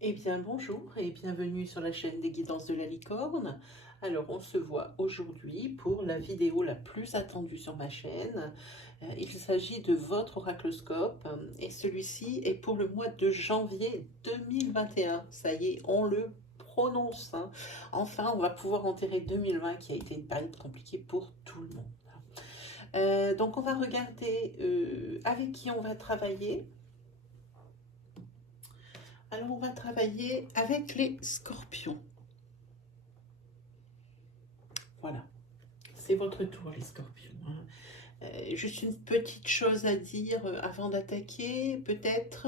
Eh bien, bonjour et bienvenue sur la chaîne des guidances de la licorne. Alors, on se voit aujourd'hui pour la vidéo la plus attendue sur ma chaîne. Il s'agit de votre oracloscope et celui-ci est pour le mois de janvier 2021. Ça y est, on le prononce, hein. Enfin, on va pouvoir enterrer 2020 qui a été une période compliquée pour tout le monde. Donc, on va regarder avec qui on va travailler. Alors, on va travailler avec les scorpions. Voilà, c'est votre tour, les scorpions, hein. Juste une petite chose à dire avant d'attaquer, peut-être.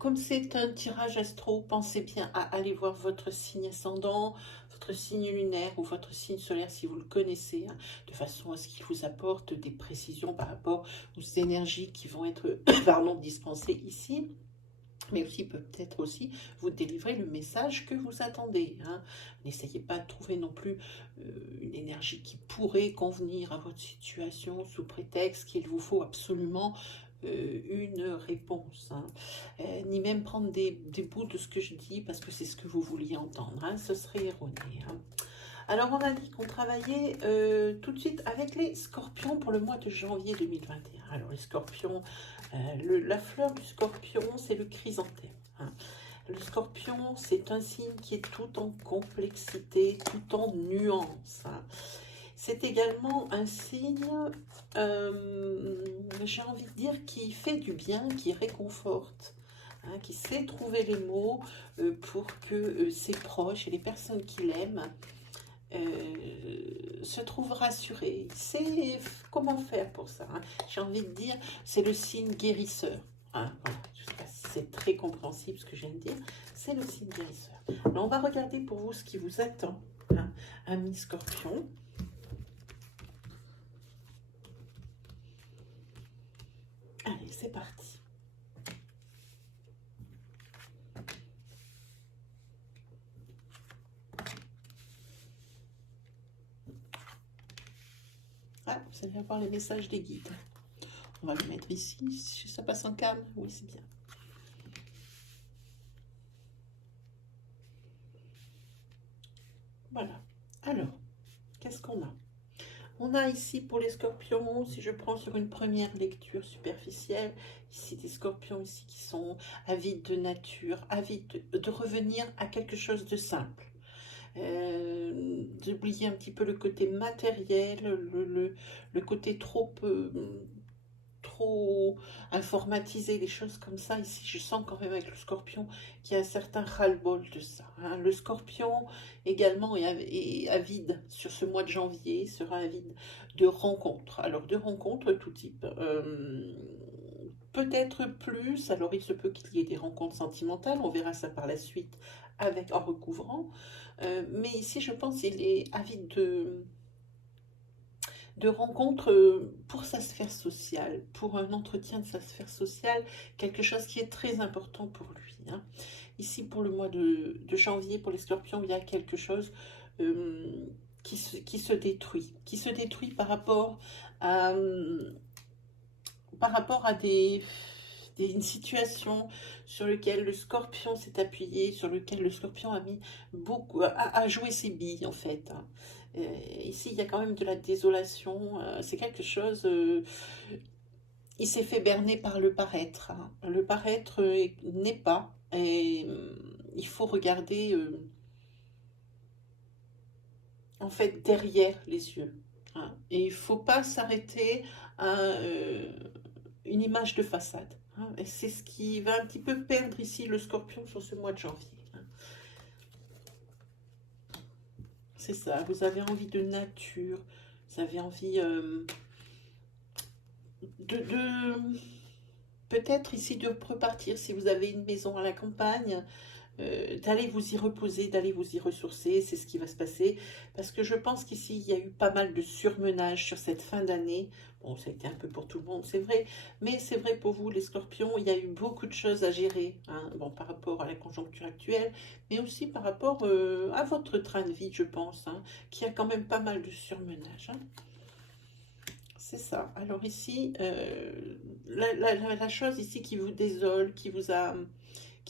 Comme c'est un tirage astro, pensez bien à aller voir votre signe ascendant, votre signe lunaire ou votre signe solaire si vous le connaissez, hein, de façon à ce qu'il vous apporte des précisions par rapport aux énergies qui vont être pardon, dispensées ici, mais aussi peut-être aussi vous délivrer le message que vous attendez, hein. N'essayez pas de trouver non plus une énergie qui pourrait convenir à votre situation sous prétexte qu'il vous faut absolument une réponse, hein. Ni même prendre des bouts de ce que je dis parce que c'est ce que vous vouliez entendre, hein. Ce serait erroné, hein. Alors, on a dit qu'on travaillait tout de suite avec les scorpions pour le mois de janvier 2021. Alors, les scorpions, la fleur du scorpion, c'est le chrysanthème, hein. Le scorpion, c'est un signe qui est tout en complexité, tout en nuances, hein. C'est également un signe, j'ai envie de dire, qui fait du bien, qui réconforte, hein, qui sait trouver les mots pour que ses proches et les personnes qu'il aime se trouve rassuré. Il sait comment faire pour ça, hein. J'ai envie de dire, c'est le signe guérisseur, hein. Voilà. Je sais pas si c'est très compréhensible ce que je viens de dire. C'est le signe guérisseur. Alors, on va regarder pour vous ce qui vous attend, hein, ami Scorpion. Allez, c'est parti. Ah, vous allez avoir les messages des guides. On va le mettre ici. Ça passe en calme. Oui, c'est bien. Voilà. Alors, qu'est-ce qu'on a? On a ici pour les scorpions, si je prends sur une première lecture superficielle, ici des scorpions ici qui sont avides de nature, avides de revenir à quelque chose de simple. D'oublier un petit peu le côté matériel, le côté trop informatisé, les choses comme ça. Ici, je sens quand même avec le scorpion qu'il y a un certain ras-le-bol de ça, hein. Le scorpion également est avide sur ce mois de janvier, sera avide de rencontres. Alors, de rencontres tout type. Peut-être plus, alors il se peut qu'il y ait des rencontres sentimentales, on verra ça par la suite avec, en recouvrant. Mais ici, je pense qu'il est avide de rencontres pour sa sphère sociale, pour un entretien de sa sphère sociale, quelque chose qui est très important pour lui, hein. Ici, pour le mois de janvier, pour les scorpions, il y a quelque chose qui se détruit par rapport à une situation sur laquelle le scorpion s'est appuyé, sur lequel le scorpion a mis beaucoup, a joué ses billes en fait, hein. Ici, il y a quand même de la désolation. C'est quelque chose. Il s'est fait berner par le paraître, hein. Le paraître n'est pas. Et il faut regarder en fait derrière les yeux, hein. Et il ne faut pas s'arrêter à une image de façade, hein. Et c'est ce qui va un petit peu perdre ici le scorpion sur ce mois de janvier, hein. C'est ça, vous avez envie de nature, vous avez envie de peut-être ici de repartir si vous avez une maison à la campagne, d'aller vous y reposer, d'aller vous y ressourcer, c'est ce qui va se passer. Parce que je pense qu'ici, il y a eu pas mal de surmenage sur cette fin d'année. Bon, ça a été un peu pour tout le monde, c'est vrai. Mais c'est vrai pour vous, les scorpions, il y a eu beaucoup de choses à gérer, hein. Bon, par rapport à la conjoncture actuelle, mais aussi par rapport à votre train de vie, je pense, hein, qui a quand même pas mal de surmenage, hein. C'est ça. Alors ici, la chose ici qui vous désole,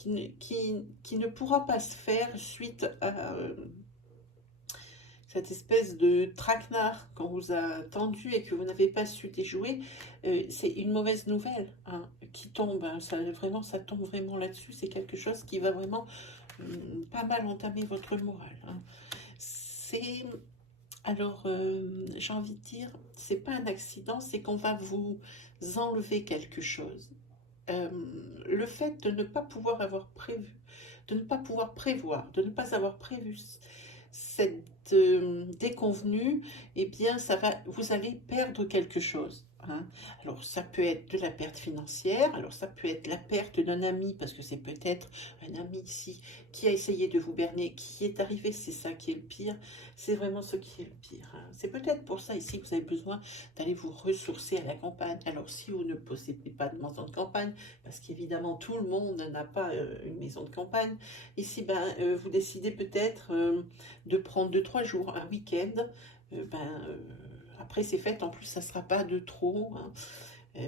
qui ne pourra pas se faire suite à cette espèce de traquenard qu'on vous a tendu et que vous n'avez pas su déjouer. C'est une mauvaise nouvelle, hein, qui tombe, hein. Ça tombe vraiment là-dessus. C'est quelque chose qui va vraiment pas mal entamer votre morale, hein. C'est... Alors, j'ai envie de dire, c'est pas un accident, c'est qu'on va vous enlever quelque chose. Le fait de ne pas pouvoir avoir prévu, de ne pas pouvoir prévoir, de ne pas avoir prévu cette déconvenue, eh bien, vous allez perdre quelque chose, hein. Alors, ça peut être de la perte financière, alors ça peut être la perte d'un ami, parce que c'est peut-être un ami ici qui a essayé de vous berner, qui est arrivé, c'est ça qui est le pire, c'est vraiment ce qui est le pire, hein. C'est peut-être pour ça ici que vous avez besoin d'aller vous ressourcer à la campagne. Alors, si vous ne possédez pas de maison de campagne, parce qu'évidemment tout le monde n'a pas une maison de campagne, ici, vous décidez peut-être de prendre 2-3 jours, un week-end. Après ces fêtes, en plus, ça ne sera pas de trop, hein,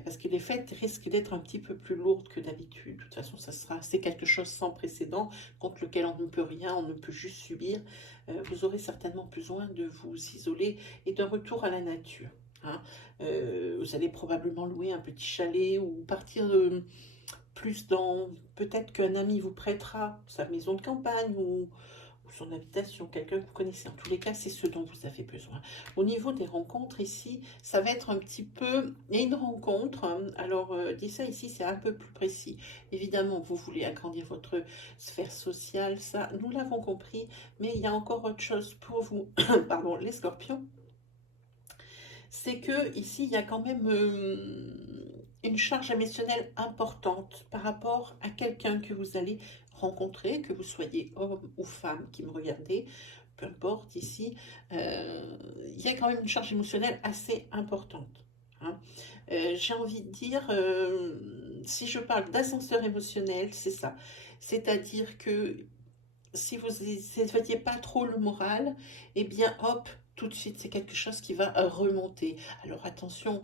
parce que les fêtes risquent d'être un petit peu plus lourdes que d'habitude. De toute façon, c'est quelque chose sans précédent, contre lequel on ne peut rien, on ne peut juste subir. Vous aurez certainement besoin de vous isoler et d'un retour à la nature, hein. Vous allez probablement louer un petit chalet ou partir plus dans... Peut-être qu'un ami vous prêtera sa maison de campagne ou son habitation, quelqu'un que vous connaissez. En tous les cas, c'est ce dont vous avez besoin. Au niveau des rencontres, ici, ça va être un petit peu... Il y a une rencontre, hein. Alors, dis ça ici, c'est un peu plus précis. Évidemment, vous voulez agrandir votre sphère sociale, ça, nous l'avons compris, mais il y a encore autre chose pour vous. Pardon, les scorpions. C'est que ici, il y a quand même une charge émotionnelle importante par rapport à quelqu'un que vous allez rencontrer, que vous soyez homme ou femme qui me regardez, peu importe ici, il y a quand même une charge émotionnelle assez importante, hein. J'ai envie de dire, si je parle d'ascenseur émotionnel, c'est ça. C'est-à-dire que si vous n'éveillez pas trop le moral, eh bien hop, tout de suite, c'est quelque chose qui va remonter. Alors attention,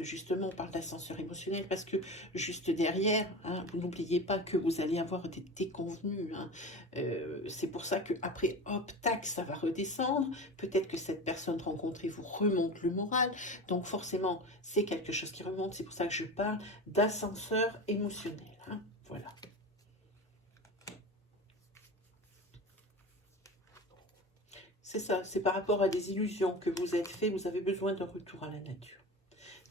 justement, on parle d'ascenseur émotionnel parce que juste derrière, hein, vous n'oubliez pas que vous allez avoir des déconvenus, hein. C'est pour ça qu'après, hop, tac, ça va redescendre. Peut-être que cette personne rencontrée vous remonte le moral. Donc forcément, c'est quelque chose qui remonte. C'est pour ça que je parle d'ascenseur émotionnel, hein. Voilà. C'est ça, c'est par rapport à des illusions que vous êtes fait, vous avez besoin d'un retour à la nature.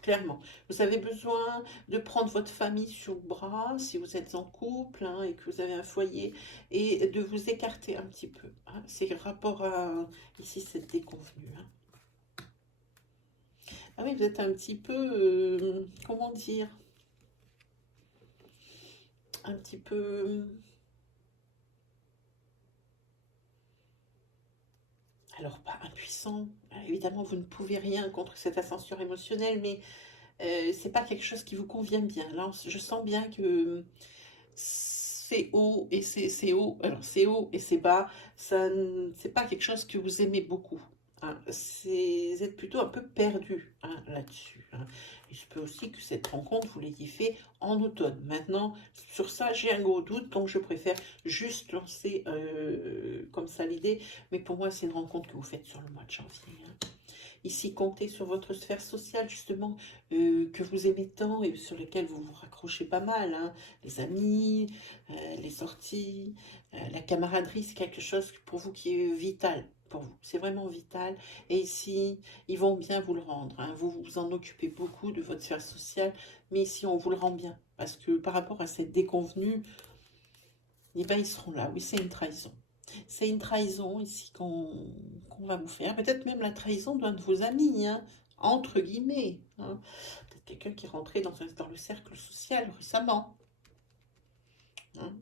Clairement, vous avez besoin de prendre votre famille sous le bras, si vous êtes en couple, hein, et que vous avez un foyer, et de vous écarter un petit peu, hein. C'est rapport à, ici, cette déconvenue, hein. Ah oui, vous êtes un petit peu, comment dire, un petit peu... Alors, pas impuissant, évidemment, vous ne pouvez rien contre cet ascenseur émotionnel, mais c'est pas quelque chose qui vous convient bien. Là, je sens bien que c'est haut et c'est haut, alors c'est haut et c'est bas, ça, c'est pas quelque chose que vous aimez beaucoup, hein. Vous êtes plutôt un peu perdu, hein, là-dessus, hein. Il se peut aussi que cette rencontre, vous l'ayez fait en automne. Maintenant, sur ça, j'ai un gros doute, donc je préfère juste lancer comme ça l'idée. Mais pour moi, c'est une rencontre que vous faites sur le mois de janvier, hein. Ici, comptez sur votre sphère sociale, justement, que vous aimez tant et sur lesquelles vous vous raccrochez pas mal, hein. Les amis, les sorties, la camaraderie, c'est quelque chose pour vous qui est vital. Pour vous, c'est vraiment vital. Et ici, ils vont bien vous le rendre, hein. Vous vous en occupez beaucoup de votre sphère sociale, mais ici, on vous le rend bien. Parce que par rapport à cette déconvenue, eh ben, ils seront là. Oui, c'est une trahison. C'est une trahison ici qu'on va vous faire. Peut-être même la trahison d'un de vos amis, hein, entre guillemets, hein. Peut-être quelqu'un qui est rentré dans le cercle social récemment, hein.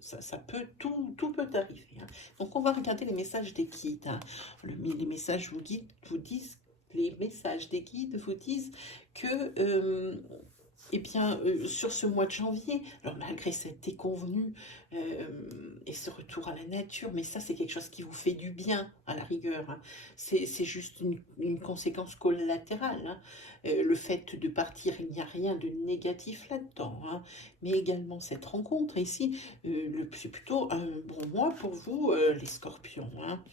Ça peut, tout peut arriver, hein. Donc, on va regarder les messages des guides, hein. Les messages vous disent, les messages des guides vous disent que eh bien, sur ce mois de janvier, alors malgré cette déconvenue, et ce retour à la nature, mais ça c'est quelque chose qui vous fait du bien à la rigueur, hein. C'est juste une conséquence collatérale, hein. Le fait de partir, il n'y a rien de négatif là-dedans, hein. Mais également cette rencontre ici, c'est plutôt un bon mois pour vous, les scorpions, hein.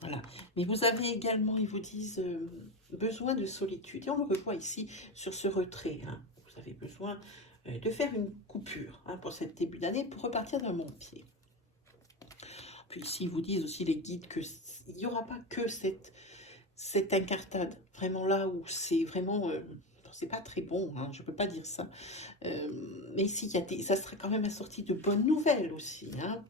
Voilà. Mais vous avez également, ils vous disent, besoin de solitude. Et on le revoit ici sur ce retrait, hein. Vous avez besoin de faire une coupure, hein, pour cette début d'année, pour repartir d'un bon pied. Puis ici, ils vous disent aussi les guides qu'il n'y aura pas que cette incartade, vraiment là où c'est vraiment... c'est pas très bon, hein, je ne peux pas dire ça. Mais ici, ça sera quand même assorti de bonnes nouvelles aussi, hein.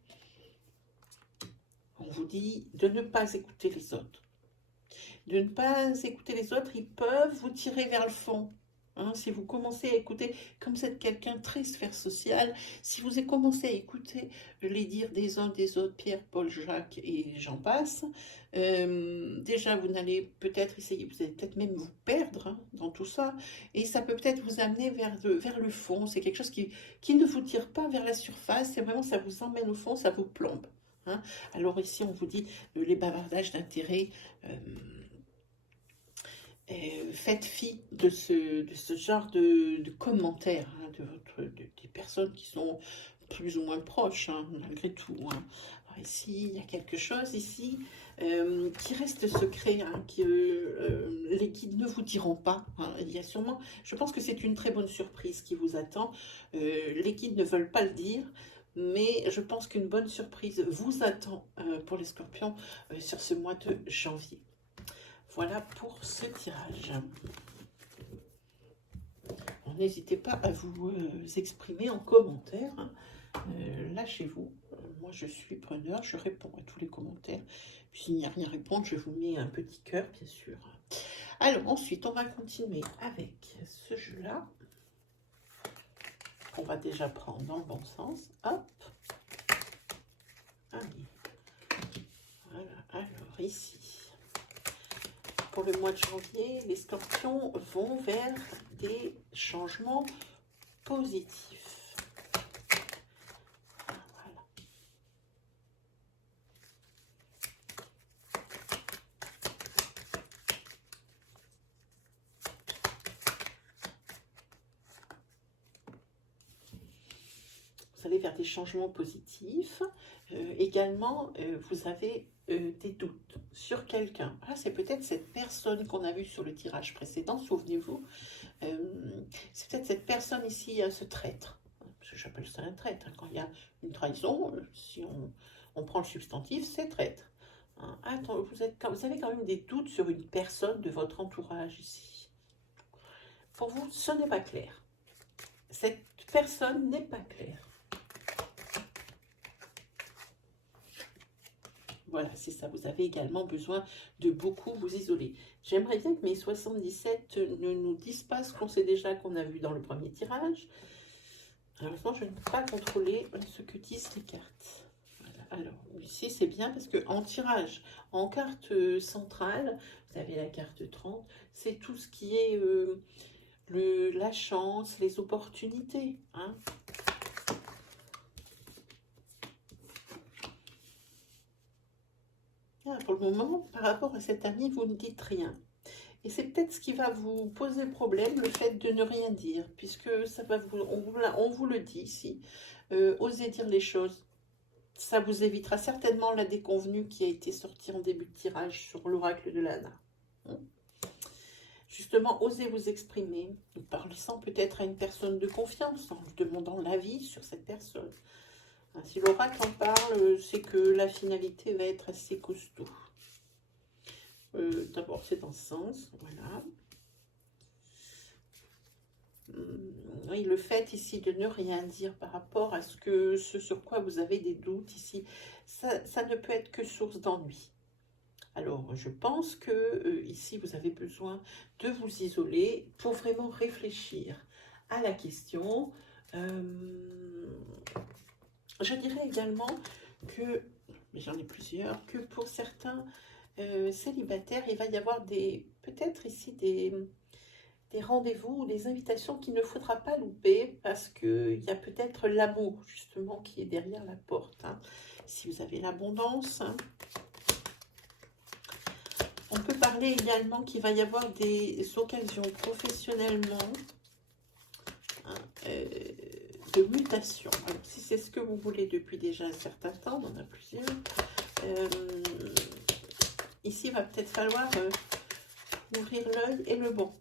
On vous dit de ne pas écouter les autres. De ne pas écouter les autres, ils peuvent vous tirer vers le fond. Hein, si vous commencez à écouter, comme vous êtes quelqu'un très sphère sociale, si vous commencé à écouter les dires des uns des autres, Pierre, Paul, Jacques et j'en passe, déjà vous allez peut-être essayer, vous allez peut-être même vous perdre, hein, dans tout ça, et ça peut peut-être vous amener vers le fond. C'est quelque chose qui ne vous tire pas vers la surface, c'est vraiment ça vous emmène au fond, ça vous plombe. Hein. Alors ici on vous dit les bavardages d'intérêt. Faites fi de ce genre de commentaires, hein, des personnes qui sont plus ou moins proches, hein, malgré tout, hein. Alors ici, il y a quelque chose ici qui reste secret, hein, que les guides ne vous diront pas, hein. Il y a sûrement, je pense que c'est une très bonne surprise qui vous attend. Les guides ne veulent pas le dire, mais je pense qu'une bonne surprise vous attend pour les scorpions sur ce mois de janvier. Voilà pour ce tirage. N'hésitez pas à vous exprimer en commentaire, hein. Lâchez-vous. Moi, je suis preneur, je réponds à tous les commentaires. Puis, s'il n'y a rien à répondre, je vous mets un petit cœur, bien sûr. Alors, ensuite, on va continuer avec ce jeu-là, qu'on va déjà prendre dans le bon sens. Hop. Allez. Voilà. Alors, ici. Pour le mois de janvier, les scorpions vont vers des changements positifs. Voilà. Vous allez vers des changements positifs. Également, vous avez des doutes sur quelqu'un. Ah, c'est peut-être cette personne qu'on a vue sur le tirage précédent, souvenez-vous. C'est peut-être cette personne ici, ce traître. Parce que j'appelle ça un traître, hein. Quand il y a une trahison, si on prend le substantif, c'est traître. Hein. Attends, vous avez quand même des doutes sur une personne de votre entourage ici. Pour vous, ce n'est pas clair. Cette personne n'est pas claire. Voilà, c'est ça. Vous avez également besoin de beaucoup vous isoler. J'aimerais bien que mes 77 ne nous disent pas ce qu'on sait déjà qu'on a vu dans le premier tirage. Malheureusement, je ne peux pas contrôler ce que disent les cartes. Voilà. Alors, ici, c'est bien parce qu'en tirage, en carte centrale, vous avez la carte 30, c'est tout ce qui est la chance, les opportunités, hein. Pour le moment, par rapport à cet ami, vous ne dites rien. Et c'est peut-être ce qui va vous poser problème, le fait de ne rien dire, puisque ça va on vous le dit ici. Osez dire les choses. Ça vous évitera certainement la déconvenue qui a été sortie en début de tirage sur l'oracle de Lana. Justement, osez vous exprimer, parlant peut-être à une personne de confiance, en vous demandant l'avis sur cette personne. Si l'oracle en parle, c'est que la finalité va être assez costaud. D'abord, c'est dans ce sens, voilà. Oui, le fait ici de ne rien dire par rapport à ce sur quoi vous avez des doutes ici, ça ne peut être que source d'ennui. Alors, je pense que ici, vous avez besoin de vous isoler pour vraiment réfléchir à la question. Je dirais également que, mais j'en ai plusieurs, que pour certains célibataires, il va y avoir peut-être ici des des rendez-vous ou des invitations qu'il ne faudra pas louper parce qu'il y a peut-être l'amour justement qui est derrière la porte. Hein. Si vous avez l'abondance, hein. On peut parler également qu'il va y avoir des occasions professionnellement, hein, de mutation. Alors, si c'est ce que vous voulez depuis déjà un certain temps, on en a plusieurs. Ici, il va peut-être falloir ouvrir l'œil et le bon.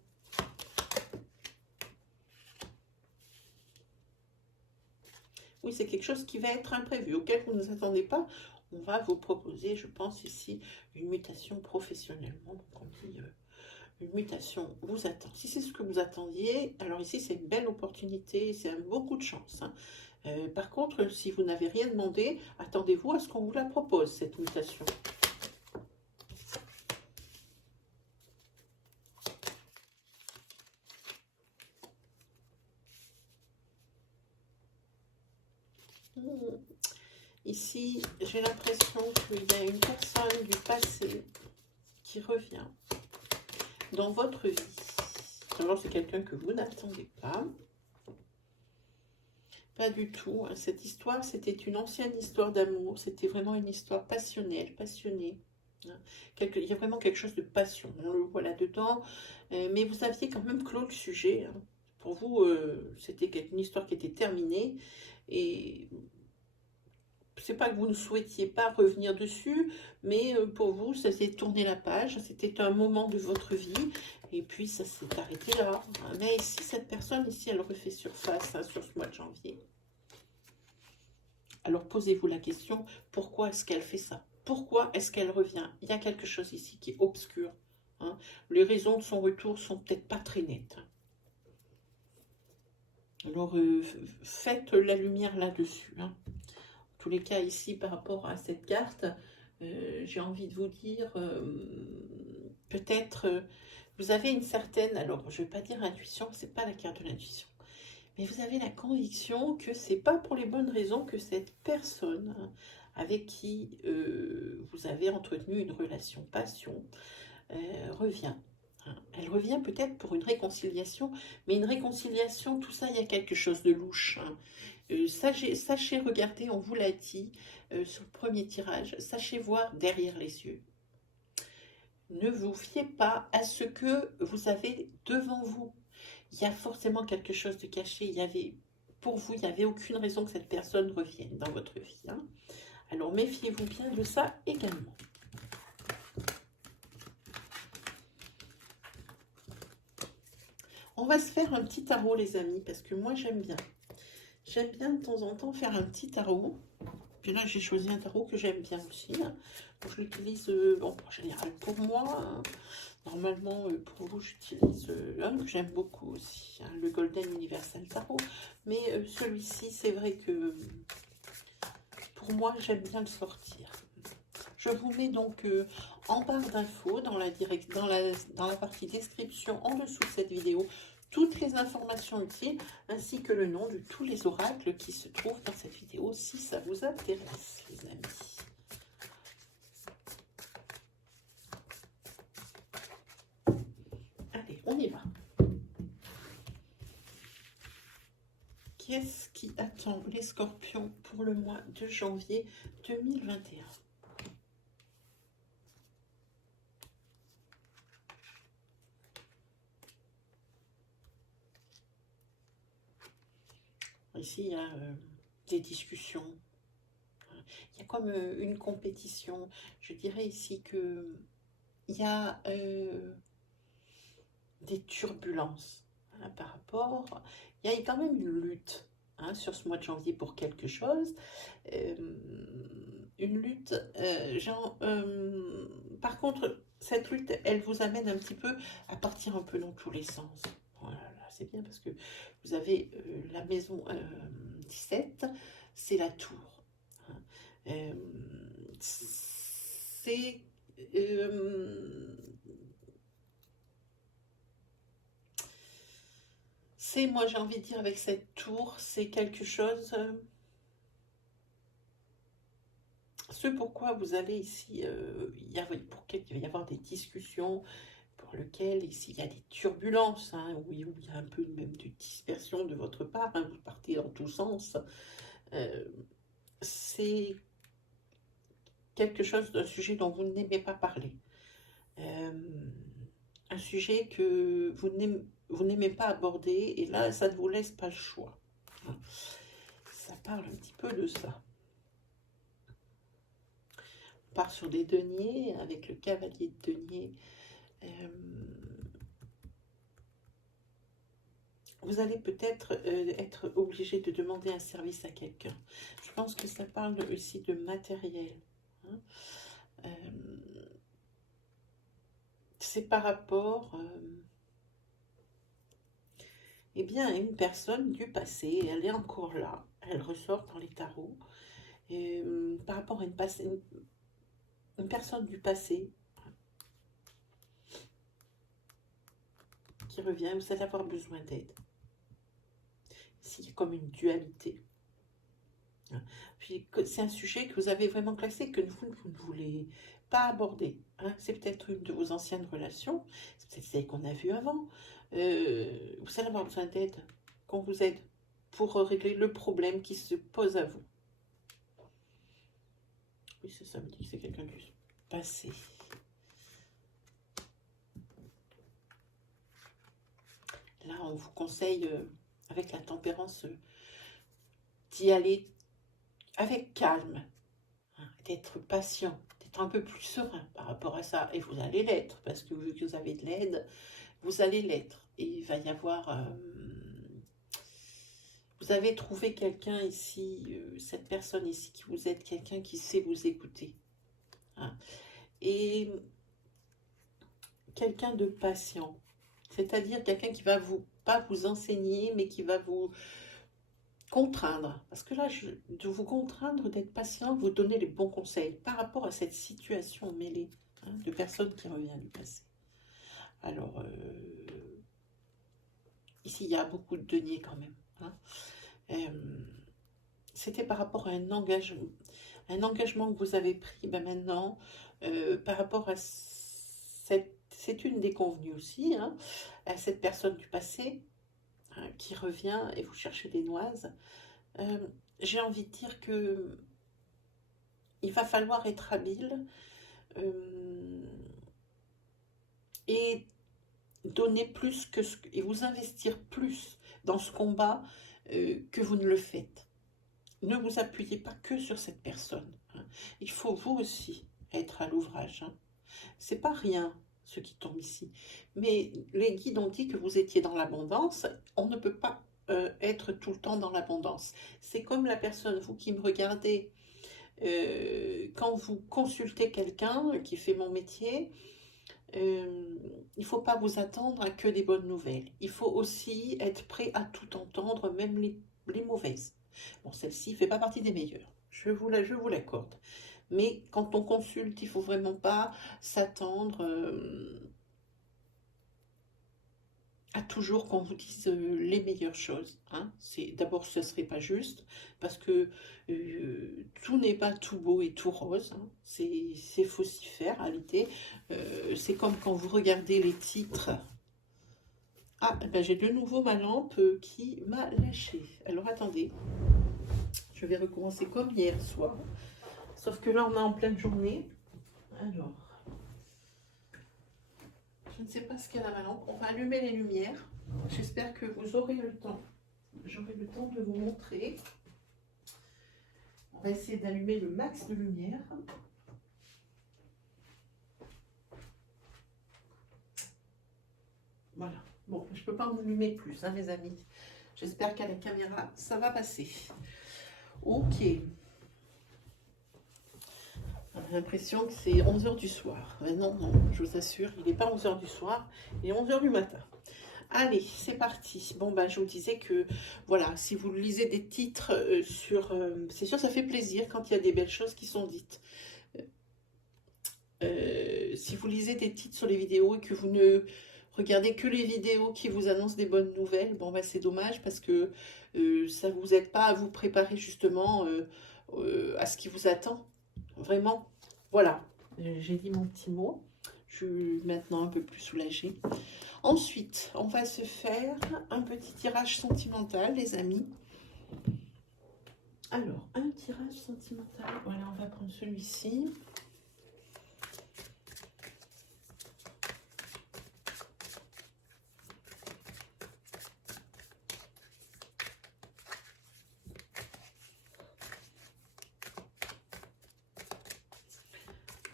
Oui, c'est quelque chose qui va être imprévu, auquel vous ne vous attendez pas. On va vous proposer, je pense, ici, une mutation professionnellement. Donc, on dit, une mutation vous attend. Si c'est ce que vous attendiez, alors ici, c'est une belle opportunité, c'est beaucoup de chance. Hein. Par contre, si vous n'avez rien demandé, attendez-vous à ce qu'on vous la propose, cette mutation. Ici, j'ai l'impression qu'il y a une personne du passé qui revient dans votre vie. Alors, c'est quelqu'un que vous n'attendez pas. Pas du tout. Cette histoire, c'était une ancienne histoire d'amour. C'était vraiment une histoire passionnelle, passionnée. Il y a vraiment quelque chose de passion. On le voit là-dedans. Mais vous aviez quand même clos le sujet. Hein. Pour vous, c'était une histoire qui était terminée. Et c'est pas que vous ne souhaitiez pas revenir dessus, mais pour vous, ça s'est tourné la page. C'était un moment de votre vie. Et puis, ça s'est arrêté là. Mais ici, cette personne, ici, elle refait surface hein, sur ce mois de janvier. Alors, posez-vous la question, pourquoi est-ce qu'elle fait ça? Pourquoi est-ce qu'elle revient? Il y a quelque chose ici qui est obscur. Hein. Les raisons de son retour sont peut-être pas très nettes. Alors, faites la lumière là-dessus. Hein. En tous les cas, ici, par rapport à cette carte, j'ai envie de vous dire, peut-être, vous avez une certaine, alors je ne vais pas dire intuition, c'est pas la carte de l'intuition, mais vous avez la conviction que c'est pas pour les bonnes raisons que cette personne hein, avec qui vous avez entretenu une relation passion revient. Hein. Elle revient peut-être pour une réconciliation, mais une réconciliation, tout ça, il y a quelque chose de louche. Hein. Sachez regarder, on vous l'a dit sur le premier tirage, sachez voir derrière les yeux. Ne vous fiez pas à ce que vous avez devant vous. Il y a forcément quelque chose de caché. Pour vous, il n'y avait aucune raison que cette personne revienne dans votre vie. Hein. Alors, méfiez-vous bien de ça également. On va se faire un petit tarot, les amis, parce que moi, j'aime bien. J'aime bien de temps en temps faire un petit tarot. Puis là, j'ai choisi un tarot que j'aime bien aussi. Hein. Donc, je l'utilise en général pour moi. Hein. Normalement, pour vous, j'utilise un que j'aime beaucoup aussi, hein, le Golden Universal Tarot. Mais celui-ci, c'est vrai que pour moi, j'aime bien le sortir. Je vous mets donc en barre d'infos, dans la partie description en dessous de cette vidéo, toutes les informations utiles, ainsi que le nom de tous les oracles qui se trouvent dans cette vidéo, si ça vous intéresse, les amis. Allez, on y va. Qu'est-ce qui attend les scorpions pour le mois de janvier 2021 ? Ici, il y a des discussions. Il y a comme une compétition. Je dirais ici que il y a des turbulences hein, par rapport. Il y a quand même une lutte hein, sur ce mois de janvier pour quelque chose. Une lutte. Par contre, cette lutte, elle vous amène un petit peu à partir un peu dans tous les sens. Voilà, c'est bien parce que vous avez la maison 17, c'est la tour. Hein. C'est moi j'ai envie de dire avec cette tour, c'est quelque chose, ce pourquoi vous allez ici, il va y avoir des discussions, lequel, ici, il y a des turbulences, hein, où il y a un peu même de dispersion de votre part, hein, vous partez dans tous sens. C'est quelque chose d'un sujet dont vous n'aimez pas parler. Un sujet que vous n'aimez pas aborder, et là, ça ne vous laisse pas le choix. Ça parle un petit peu de ça. On part sur des deniers, avec le cavalier de deniers. Vous allez peut-être être obligé de demander un service à quelqu'un. Je pense que ça parle aussi de matériel. Hein. C'est par rapport eh bien, à une personne du passé. Elle est encore là. Elle ressort dans les tarots. Par rapport à une personne du passé qui revient, vous allez avoir besoin d'aide. Ici, il y a comme une dualité. Puis c'est un sujet que vous avez vraiment classé, que vous ne voulez pas aborder. Hein. C'est peut-être une de vos anciennes relations, c'est peut-être celle qu'on a vue avant. Vous allez avoir besoin d'aide, qu'on vous aide pour régler le problème qui se pose à vous. Oui, ça me dit que c'est quelqu'un du passé. Là, on vous conseille, avec la tempérance, d'y aller avec calme, hein, d'être patient, d'être un peu plus serein par rapport à ça. Et vous allez l'être, parce que vu que vous avez de l'aide, vous allez l'être. Et il va y avoir... vous avez trouvé quelqu'un ici, cette personne ici qui vous aide, quelqu'un qui sait vous écouter. Hein. Et quelqu'un de patient. C'est-à-dire quelqu'un qui va pas vous enseigner, mais qui va vous contraindre. Parce que là, de vous contraindre, d'être patient, vous donner les bons conseils par rapport à cette situation mêlée, hein, de personne qui revient du passé. Alors, ici, il y a beaucoup de deniers quand même. Hein. C'était par rapport à un engagement que vous avez pris. Ben maintenant, par rapport à c'est une déconvenue aussi, hein, à cette personne du passé, hein, qui revient et vous cherchez des noises. J'ai envie de dire que il va falloir être habile et donner plus et vous investir plus dans ce combat que vous ne le faites. Ne vous appuyez pas que sur cette personne. Hein. Il faut vous aussi être à l'ouvrage. Hein. C'est pas rien ce qui tombe ici. Mais les guides ont dit que vous étiez dans l'abondance. On ne peut pas être tout le temps dans l'abondance. C'est comme la personne, vous qui me regardez, quand vous consultez quelqu'un qui fait mon métier, il ne faut pas vous attendre à que des bonnes nouvelles. Il faut aussi être prêt à tout entendre, même les mauvaises. Bon, celle-ci ne fait pas partie des meilleures, je vous l'accorde. Mais quand on consulte, il ne faut vraiment pas s'attendre à toujours qu'on vous dise les meilleures choses. Hein. D'abord, ce ne serait pas juste, parce que tout n'est pas tout beau et tout rose. Hein. C'est faut s'y faire, en réalité. C'est comme quand vous regardez les titres. Ah, ben j'ai de nouveau ma lampe qui m'a lâché. Alors, attendez. Je vais recommencer comme hier soir. Sauf que là, on est en pleine journée. Alors... je ne sais pas ce qu'il y a dans ma lampe. On va allumer les lumières. J'espère que vous aurez le temps. J'aurai le temps de vous montrer. On va essayer d'allumer le max de lumière. Voilà. Bon, je ne peux pas en allumer plus, hein, mes amis. J'espère qu'à la caméra, ça va passer. Ok. J'ai l'impression que c'est 11 h du soir. Mais non, non, je vous assure, il n'est pas 11 h du soir, il est 11 h du matin. Allez, c'est parti. Bon, ben, je vous disais que, voilà, si vous lisez des titres c'est sûr, ça fait plaisir quand il y a des belles choses qui sont dites. Si vous lisez des titres sur les vidéos et que vous ne regardez que les vidéos qui vous annoncent des bonnes nouvelles, bon, ben, c'est dommage parce que ça ne vous aide pas à vous préparer justement à ce qui vous attend. Vraiment, voilà, j'ai dit mon petit mot. Je suis maintenant un peu plus soulagée. Ensuite, on va se faire un petit tirage sentimental, les amis. Alors, un tirage sentimental. Voilà, on va prendre celui-ci.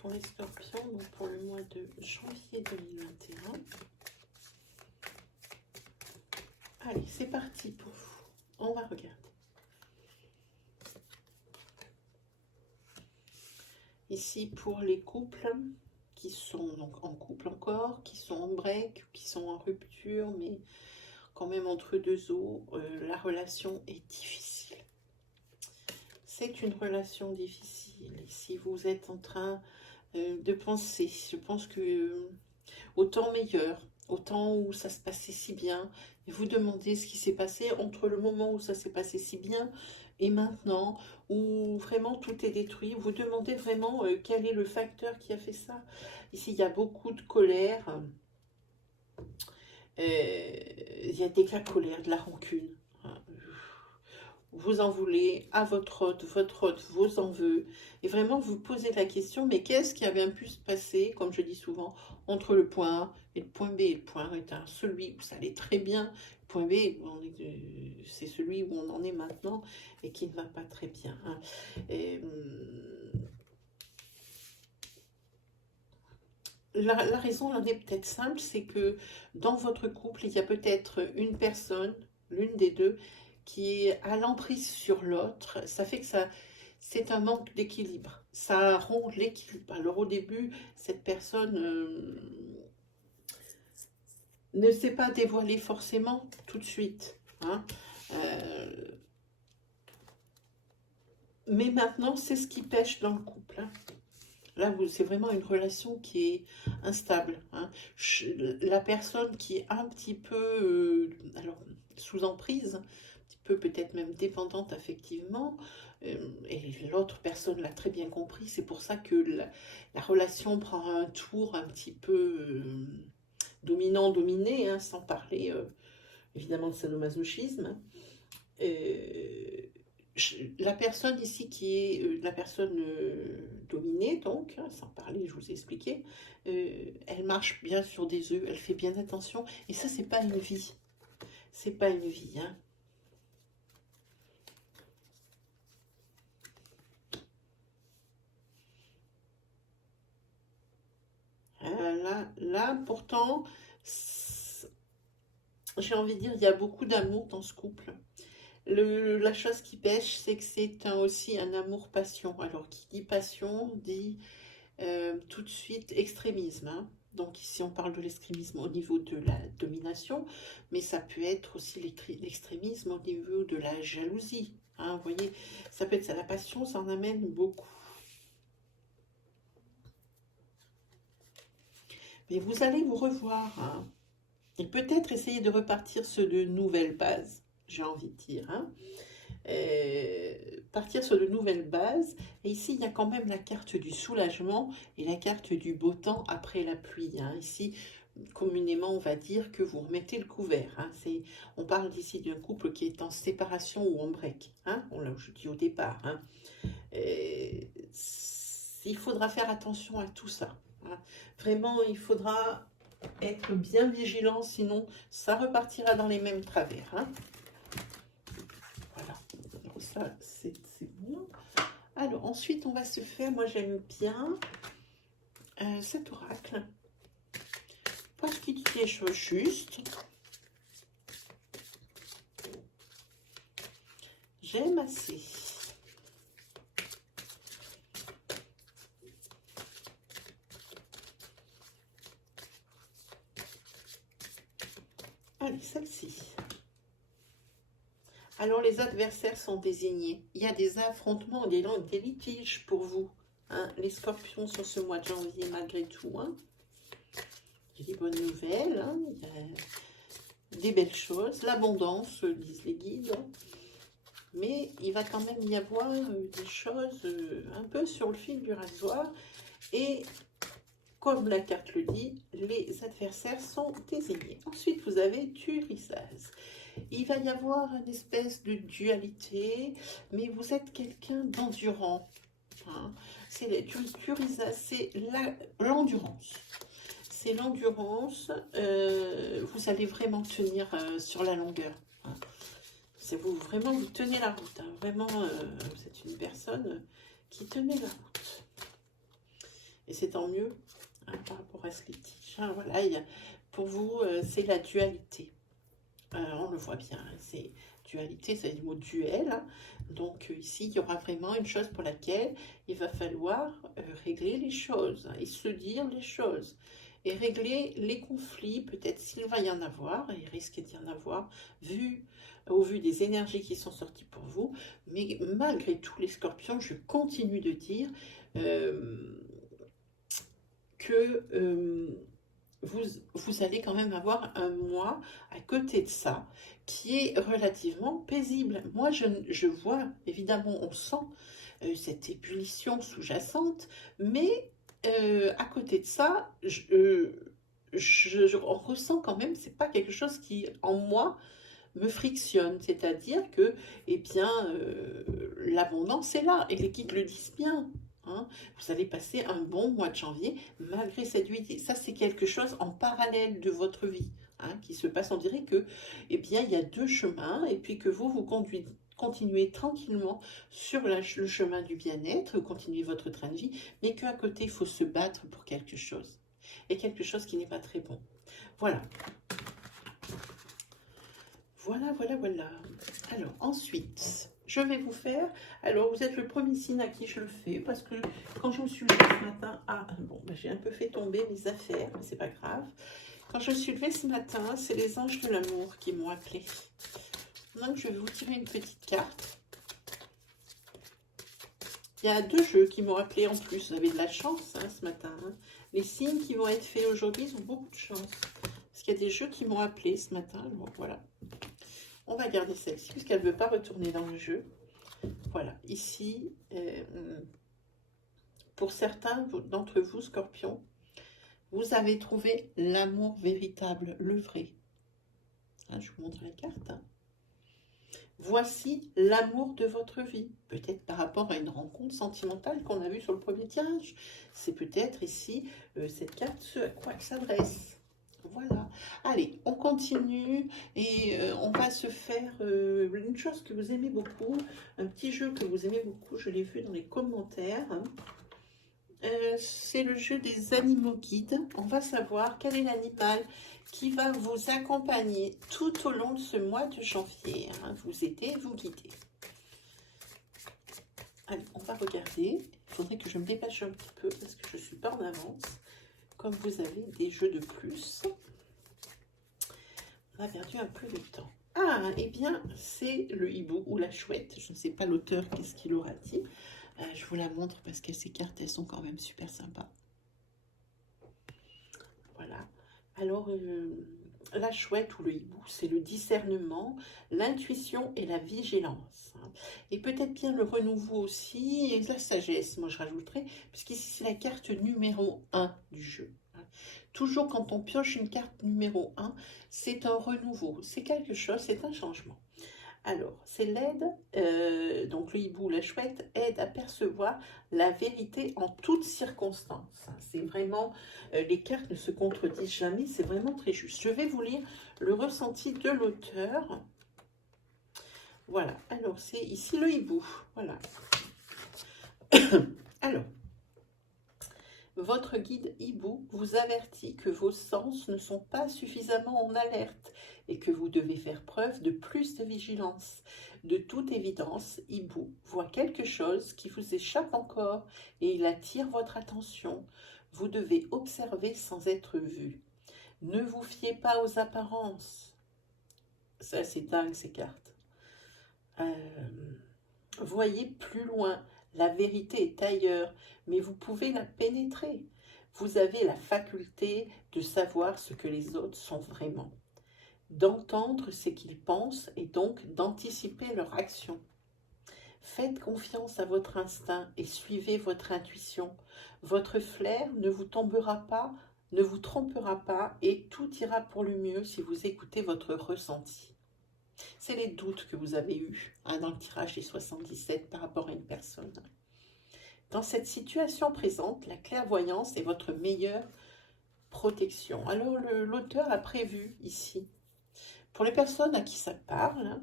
Pour les scorpions, donc pour le mois de janvier 2021. Allez, c'est parti pour vous. On va regarder. Ici, pour les couples qui sont donc en couple encore, qui sont en break, qui sont en rupture, mais quand même entre deux eaux, la relation est difficile. C'est une relation difficile. Et si vous êtes en train de penser, je pense que au temps meilleur, au temps où ça se passait si bien, et vous demandez ce qui s'est passé entre le moment où ça s'est passé si bien et maintenant, où vraiment tout est détruit, vous demandez vraiment quel est le facteur qui a fait ça. Ici, il y a beaucoup de colère, il y a de la colère, de la rancune. Vous en voulez à votre hôte vous en veut. Et vraiment, vous posez la question, mais qu'est-ce qui a bien pu se passer, comme je dis souvent, entre le point A et le point B. Et le point A est celui où ça allait très bien. Le point B, c'est celui où on en est maintenant et qui ne va pas très bien. Hein. La raison en est peut-être simple, c'est que dans votre couple, il y a peut-être une personne, l'une des deux, qui est à l'emprise sur l'autre. Ça fait que c'est un manque d'équilibre. Ça rompt l'équilibre. Alors au début, cette personne ne s'est pas dévoilée forcément tout de suite. Hein. Mais maintenant, c'est ce qui pêche dans le couple. Hein. Là, c'est vraiment une relation qui est instable. Hein. La personne qui est un petit peu alors, sous emprise, un petit peu peut-être même dépendante affectivement, et l'autre personne l'a très bien compris, c'est pour ça que la relation prend un tour un petit peu dominant-dominé, hein, sans parler évidemment de sadomasochisme. La personne ici qui est la personne dominée, donc, hein, sans parler, je vous ai expliqué, elle marche bien sur des œufs, elle fait bien attention, et ça, c'est pas une vie. C'est pas une vie, hein. Là, pourtant, j'ai envie de dire, il y a beaucoup d'amour dans ce couple. La chose qui pêche, c'est que c'est aussi un amour-passion. Alors, qui dit passion, dit tout de suite extrémisme. Hein. Donc ici, on parle de l'extrémisme au niveau de la domination, mais ça peut être aussi l'extrémisme au niveau de la jalousie. Hein, vous voyez, ça peut être ça. La passion, ça en amène beaucoup. Mais vous allez vous revoir. Hein. Et peut-être essayer de repartir sur de nouvelles bases, j'ai envie de dire. Hein. Partir sur de nouvelles bases. Et ici, il y a quand même la carte du soulagement et la carte du beau temps après la pluie. Hein. Ici, communément, on va dire que vous remettez le couvert. Hein. On parle ici d'un couple qui est en séparation ou en break. Hein. Je dis au départ. Hein. Il faudra faire attention à tout ça. Hein. Vraiment, il faudra être bien vigilant, sinon ça repartira dans les mêmes travers. Hein. Voilà, alors ça c'est bon. Alors ensuite on va se faire, moi j'aime bien cet oracle, parce qu'il dit les choses justes. J'aime assez. Allez, celle-ci. Alors les adversaires sont désignés. Il y a des affrontements, des litiges pour vous. Hein, les scorpions sur ce mois de janvier malgré tout. Hein. Il y a des bonnes nouvelles. Hein, il y a des belles choses. L'abondance, disent les guides. Mais il va quand même y avoir des choses un peu sur le fil du rasoir. Et Comme la carte le dit, les adversaires sont désignés. Ensuite, vous avez Turisas. Il va y avoir une espèce de dualité, mais vous êtes quelqu'un d'endurant. Hein. C'est Turisas, c'est l'endurance. C'est l'endurance. Vous allez vraiment tenir sur la longueur. Hein. C'est vraiment, vous tenez la route. Hein. Vraiment, vous êtes une personne qui tenait la route. Et c'est tant mieux hein, par rapport à ce litige. Hein, voilà, pour vous, c'est la dualité. On le voit bien, hein, c'est dualité, c'est le mot duel. Hein. Donc ici, il y aura vraiment une chose pour laquelle il va falloir régler les choses hein, et se dire les choses. Et régler les conflits, peut-être s'il va y en avoir, et il risque d'y en avoir, au vu des énergies qui sont sorties pour vous. Mais malgré tout, les scorpions, je continue de dire que vous allez quand même avoir un mois à côté de ça qui est relativement paisible. Moi, je vois, évidemment, on sent cette ébullition sous-jacente, mais à côté de ça, on ressent quand même, c'est pas quelque chose qui, en moi, me frictionne. C'est-à-dire que, eh bien, l'abondance est là, et les guides le disent bien. Hein. Vous allez passer un bon mois de janvier, malgré cette dualité. Ça, c'est quelque chose en parallèle de votre vie, hein, qui se passe. On dirait que, eh bien, il y a deux chemins, et puis que vous continuez tranquillement sur le chemin du bien-être, continuez votre train de vie, mais qu'à côté, il faut se battre pour quelque chose. Et quelque chose qui n'est pas très bon. Voilà. Voilà, voilà, voilà. Alors, ensuite, je vais vous faire... Alors, vous êtes le premier signe à qui je le fais, parce que quand je me suis levée ce matin... Ah, bon, ben, j'ai un peu fait tomber mes affaires, mais c'est pas grave. Quand je me suis levée ce matin, c'est les anges de l'amour qui m'ont appelé. Donc, je vais vous tirer une petite carte. Il y a deux jeux qui m'ont appelé en plus. Vous avez de la chance hein, ce matin. Hein. Les signes qui vont être faits aujourd'hui, ils ont beaucoup de chance. Parce qu'il y a des jeux qui m'ont appelé ce matin. Bon, voilà. On va garder celle-ci, puisqu'elle ne veut pas retourner dans le jeu. Voilà, ici, pour certains d'entre vous, Scorpion, vous avez trouvé l'amour véritable, le vrai. Hein, je vous montre la carte. Hein. Voici l'amour de votre vie. Peut-être par rapport à une rencontre sentimentale qu'on a vue sur le premier tirage. C'est peut-être ici, cette carte, ce à quoi elle s'adresse. Voilà. Allez, on continue et on va se faire une chose que vous aimez beaucoup, un petit jeu que vous aimez beaucoup, je l'ai vu dans les commentaires. Hein. C'est le jeu des animaux guides. On va savoir quel est l'animal qui va vous accompagner tout au long de ce mois de janvier. Hein. Vous aider, vous guider. Allez, on va regarder. Il faudrait que je me dépêche un petit peu parce que je ne suis pas en avance. Comme vous avez des jeux de plus, on a perdu un peu de temps. Ah, eh bien, c'est le hibou ou la chouette. Je ne sais pas l'auteur, qu'est-ce qu'il aura dit. Je vous la montre parce que ces cartes, elles sont quand même super sympas. Voilà. Alors, la chouette ou le hibou, c'est le discernement, l'intuition et la vigilance. Hein. Et peut-être bien le renouveau aussi, et la sagesse, moi je rajouterais, puisqu'ici c'est la carte numéro 1 du jeu. Hein. Toujours quand on pioche une carte numéro 1, c'est un renouveau, c'est quelque chose, c'est un changement. Alors, c'est l'aide, donc le hibou, la chouette, aide à percevoir la vérité en toutes circonstances. C'est vraiment, les cartes ne se contredisent jamais, c'est vraiment très juste. Je vais vous lire le ressenti de l'auteur. Voilà, alors c'est ici le hibou, voilà. Alors, votre guide hibou vous avertit que vos sens ne sont pas suffisamment en alerte et que vous devez faire preuve de plus de vigilance. De toute évidence, hibou voit quelque chose qui vous échappe encore et il attire votre attention. Vous devez observer sans être vu. Ne vous fiez pas aux apparences. Ça, c'est dingue, ces cartes. Voyez plus loin. La vérité est ailleurs, mais vous pouvez la pénétrer. Vous avez la faculté de savoir ce que les autres sont vraiment, d'entendre ce qu'ils pensent et donc d'anticiper leur action. Faites confiance à votre instinct et suivez votre intuition. Votre flair ne vous trompera pas et tout ira pour le mieux si vous écoutez votre ressenti. C'est les doutes que vous avez eus dans le tirage des 77 par rapport à une personne. Dans cette situation présente, la clairvoyance est votre meilleure protection. Alors l'auteur a prévu ici, pour les personnes à qui ça parle,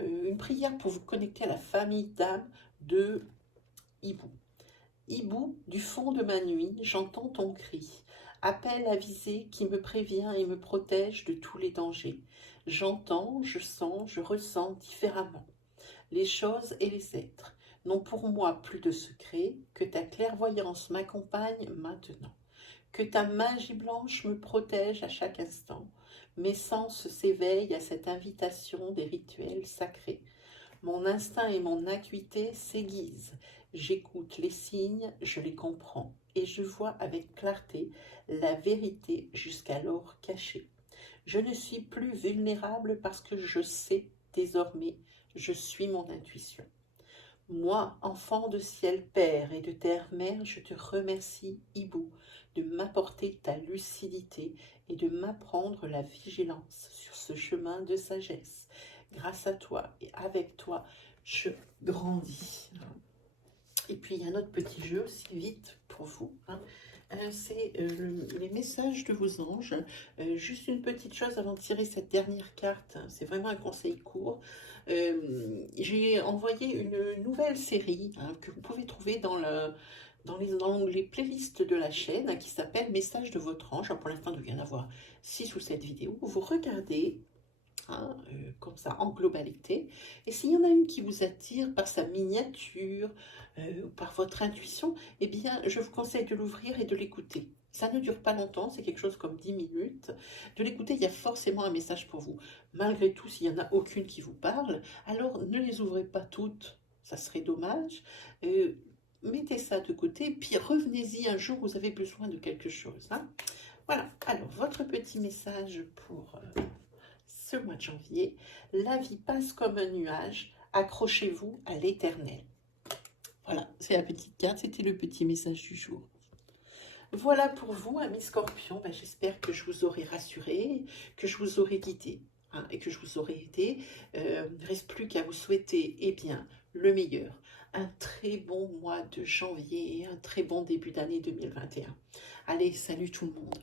une prière pour vous connecter à la famille d'âme de Hibou. Hibou, du fond de ma nuit, j'entends ton cri. Appel avisé qui me prévient et me protège de tous les dangers. J'entends, je sens, je ressens différemment. Les choses et les êtres n'ont pour moi plus de secret, que ta clairvoyance m'accompagne maintenant. Que ta magie blanche me protège à chaque instant. Mes sens s'éveillent à cette invitation des rituels sacrés. Mon instinct et mon acuité s'aiguisent. J'écoute les signes, je les comprends, et je vois avec clarté la vérité jusqu'alors cachée. Je ne suis plus vulnérable parce que je sais désormais, je suis mon intuition. Moi, enfant de ciel père et de terre mère, je te remercie, Hibou, de m'apporter ta lucidité et de m'apprendre la vigilance sur ce chemin de sagesse. Grâce à toi et avec toi, je grandis. Et puis, il y a un autre petit jeu aussi, vite, pour vous. C'est les messages de vos anges. Juste une petite chose avant de tirer cette dernière carte, c'est vraiment un conseil court. J'ai envoyé une nouvelle série que vous pouvez trouver dans les playlists de la chaîne qui s'appelle Messages de votre ange. Alors, pour l'instant, il doit y en avoir 6 ou 7 vidéos. Vous regardez comme ça en globalité. Et s'il y en a une qui vous attire par sa miniature ou par votre intuition, eh bien, je vous conseille de l'ouvrir et de l'écouter. Ça ne dure pas longtemps, c'est quelque chose comme 10 minutes. De l'écouter, il y a forcément un message pour vous. Malgré tout, s'il n'y en a aucune qui vous parle, alors ne les ouvrez pas toutes, ça serait dommage. Mettez ça de côté, puis revenez-y un jour où vous avez besoin de quelque chose. Voilà, alors votre petit message pour ce mois de janvier. La vie passe comme un nuage, accrochez-vous à l'éternel. Voilà, c'est la petite carte, c'était le petit message du jour. Voilà pour vous, amis scorpions, j'espère que je vous aurai rassuré, que je vous aurai guidé et que je vous aurai aidé. Il ne reste plus qu'à vous souhaiter le meilleur. Un très bon mois de janvier et un très bon début d'année 2021. Allez, salut tout le monde.